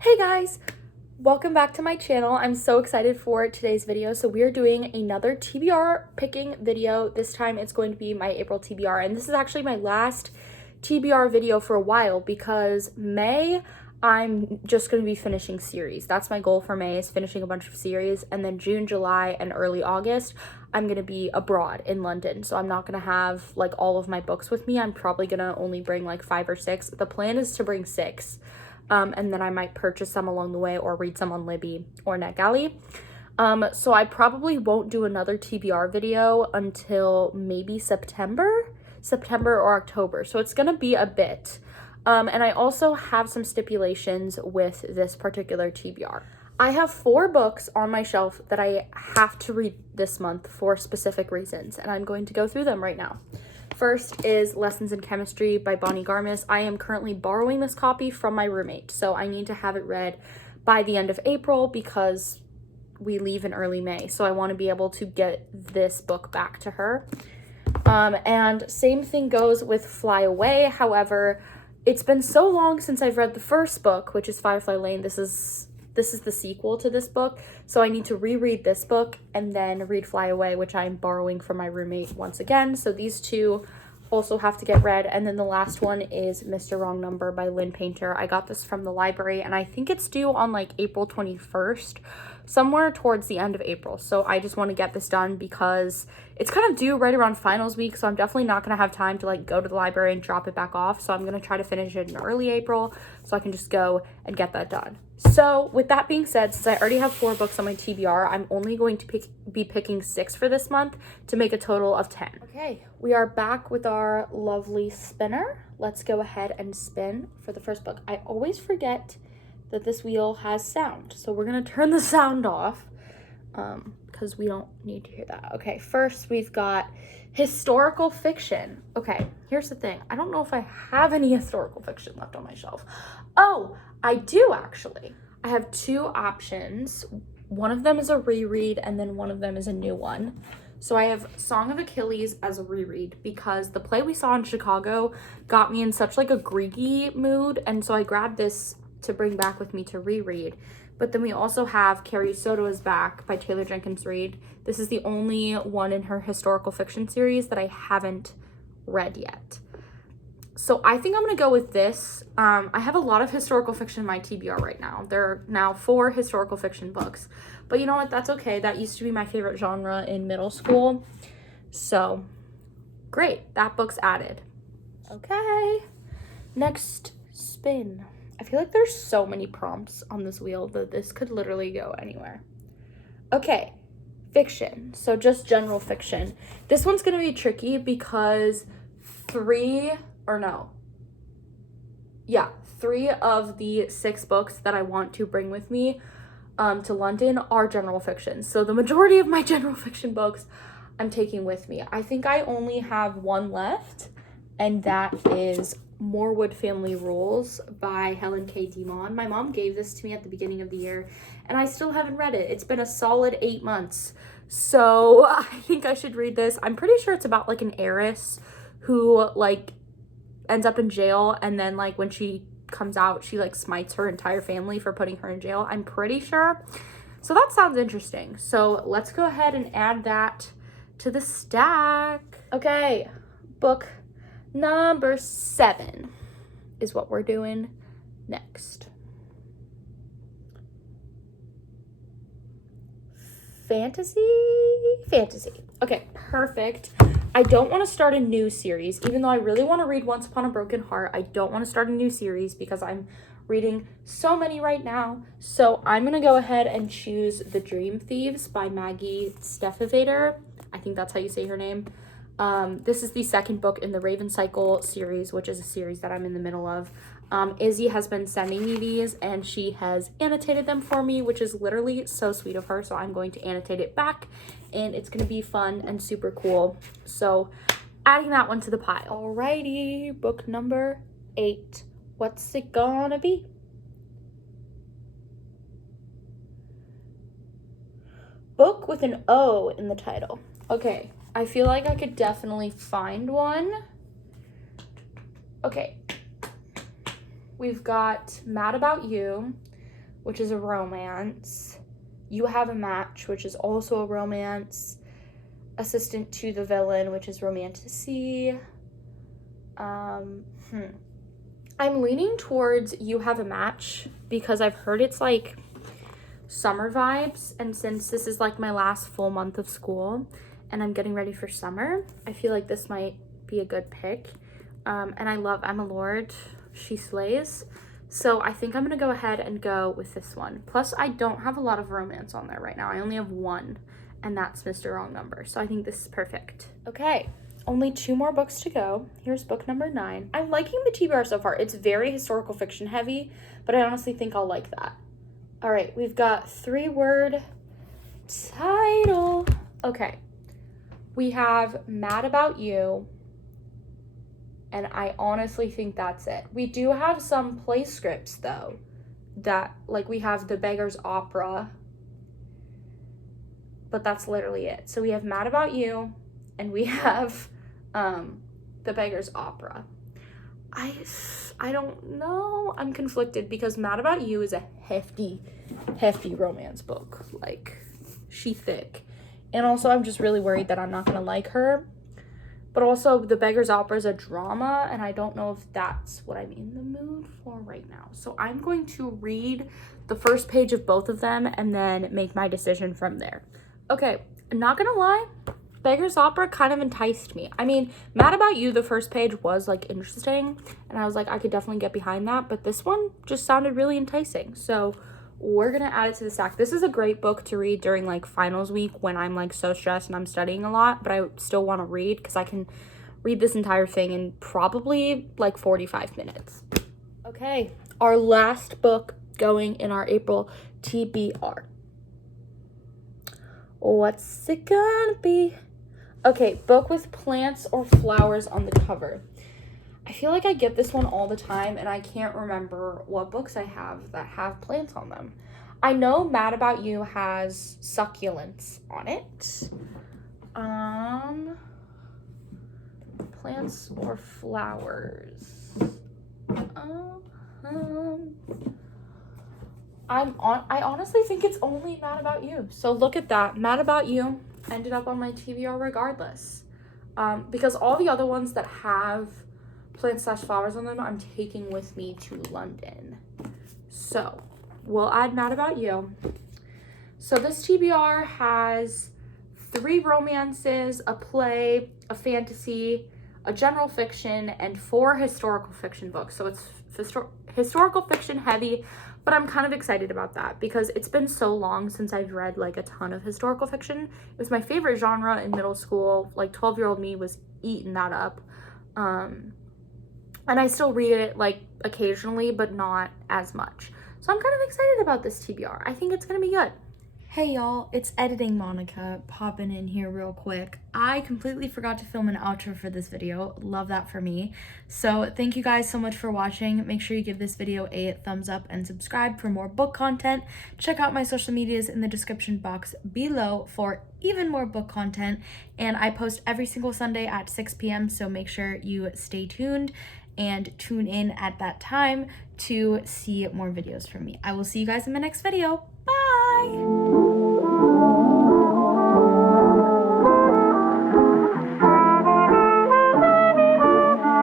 Hey guys, welcome back to my channel. I'm so excited for today's video. So we are doing another TBR picking video. This time it's going to be my April TBR, and this is actually my last TBR video for a while because May I'm just going to be finishing series. That's my goal for May, is finishing a bunch of series, and then June, July, and early August I'm going to be abroad in London. So I'm not going to have like all of my books with me. I'm probably going to only bring like 5 or 6. The plan is to bring 6. And then I might purchase some along the way or read some on Libby or NetGalley. So I probably won't do another TBR video until maybe September or October. So it's gonna be a bit. And I also have some stipulations with this particular TBR. I have 4 books on my shelf that I have to read this month for specific reasons, and I'm going to go through them right now. First is Lessons in Chemistry by Bonnie Garmis. I am currently borrowing this copy from my roommate, so I need to have it read by the end of April because we leave in early May, so I want to be able to get this book back to her. And same thing goes with Fly Away. However, it's been so long since I've read the first book, which is Firefly Lane. This is the sequel to this book, so I need to reread this book and then read Fly Away, which I'm borrowing from my roommate once again. So these two also have to get read. And then the last one is Mr. Wrong Number by Lynn Painter. I got this from the library, and I think it's due on like April 21st, somewhere towards the end of April. So I just want to get this done because it's kind of due right around finals week, so I'm definitely not going to have time to like go to the library and drop it back off. So I'm going to try to finish it in early April so I can just go and get that done. So with that being said, since I already have 4 books on my TBR, I'm only going to be picking 6 for this month to make a total of 10. Okay, we are back with our lovely spinner. Let's go ahead and spin for the first book. I always forget that this wheel has sound, so we're gonna turn the sound off because we don't need to hear that. Okay, first we've got historical fiction. Okay, here's the thing. I don't know if I have any historical fiction left on my shelf. Oh, I do actually. I have 2 options. One of them is a reread, and then one of them is a new one. So I have Song of Achilles as a reread because the play we saw in Chicago got me in such like a Greeky mood, and so I grabbed this to bring back with me to reread. But then we also have Carrie Soto is Back by Taylor Jenkins Reid. This is the only one in her historical fiction series that I haven't read yet. So I think I'm gonna go with this. I have a lot of historical fiction in my TBR right now. There are now 4 historical fiction books, but you know what, that's okay. That used to be my favorite genre in middle school. So great, that book's added. Okay, next spin. I feel like there's so many prompts on this wheel that this could literally go anywhere. Okay, fiction. So just general fiction. This one's gonna be tricky because 3 of the 6 books that I want to bring with me to London are general fiction. So the majority of my general fiction books I'm taking with me. I think I only have 1 left, and that is Morewood Family Rules by Helen K. Demon. My mom gave this to me at the beginning of the year, and I still haven't read it. It's been a solid 8 months. So I think I should read this. I'm pretty sure it's about like an heiress who like ends up in jail, and then like when she comes out, she like smites her entire family for putting her in jail. I'm pretty sure. So that sounds interesting. So let's go ahead and add that to the stack. Okay, book number 7 is what we're doing next. Fantasy. Okay, perfect. I don't want to start a new series, even though I really want to read Once Upon a Broken Heart. I don't want to start a new series because I'm reading so many right now. So I'm going to go ahead and choose The Dream Thieves by Maggie Stefevater. I think that's how you say her name. This is the 2nd book in the Raven Cycle series, which is a series that I'm in the middle of. Izzy has been sending me these, and she has annotated them for me, which is literally so sweet of her. So I'm going to annotate it back, and it's going to be fun and super cool. So adding that one to the pile. Alrighty, book number 8. What's it gonna be? Book with an O in the title. Okay, I feel like I could definitely find one. Okay, we've got Mad About You, which is a romance. You Have a Match, which is also a romance. Assistant to the Villain, which is romantasy. I'm leaning towards You Have a Match because I've heard it's like summer vibes, and since this is like my last full month of school and I'm getting ready for summer, I feel like this might be a good pick. And I love Emma Lord. She slays. So I think I'm gonna go ahead and go with this one. Plus, I don't have a lot of romance on there right now. I only have one, and that's Mr. Wrong Number. So I think this is perfect. Okay, only 2 more books to go. Here's book number 9. I'm liking the TBR so far. It's very historical fiction heavy, but I honestly think I'll like that. All right, we've got 3-word title. Okay, we have Mad About You, and I honestly think that's it. We do have some play scripts though, that like we have The Beggar's Opera, but that's literally it. So we have Mad About You, and we have The Beggar's Opera. I don't know. I'm conflicted because Mad About You is a hefty romance book. Like, she thick. And also, I'm just really worried that I'm not gonna like her. But also, The Beggar's Opera is a drama, and I don't know if that's what I'm in the mood for right now. So I'm going to read the first page of both of them and then make my decision from there. Okay, I'm not gonna lie. Beggar's Opera kind of enticed me. I mean, Mad About You, the first page was like interesting, and I was like, I could definitely get behind that, but this one just sounded really enticing. So we're gonna add it to the stack. This is a great book to read during like finals week when I'm like so stressed and I'm studying a lot, but I still want to read because I can read this entire thing in probably like 45 minutes. Okay, our last book going in our April TBR. What's it gonna be? Okay, book with plants or flowers on the cover. I feel like I get this one all the time, and I can't remember what books I have that have plants on them. I know Mad About You has succulents on it. Plants or flowers. I honestly think it's only Mad About You. So look at that. Mad About You ended up on my TBR regardless. Because all the other ones that have plants/flowers on them, I'm taking with me to London. So we'll add Mad About You. So this TBR has 3 romances, a play, a fantasy, a general fiction, and 4 historical fiction books. So it's historical fiction heavy, but I'm kind of excited about that because it's been so long since I've read like a ton of historical fiction. It was my favorite genre in middle school. Like 12-year-old me was eating that up. And I still read it like occasionally, but not as much. So I'm kind of excited about this TBR. I think it's gonna be good. Hey y'all, it's Editing Monica popping in here real quick. I completely forgot to film an outro for this video. Love that for me. So thank you guys so much for watching. Make sure you give this video a thumbs up and subscribe for more book content. Check out my social medias in the description box below for even more book content. And I post every single Sunday at 6 p.m. So make sure you stay tuned and tune in at that time to see more videos from me. I will see you guys in my next video. Bye!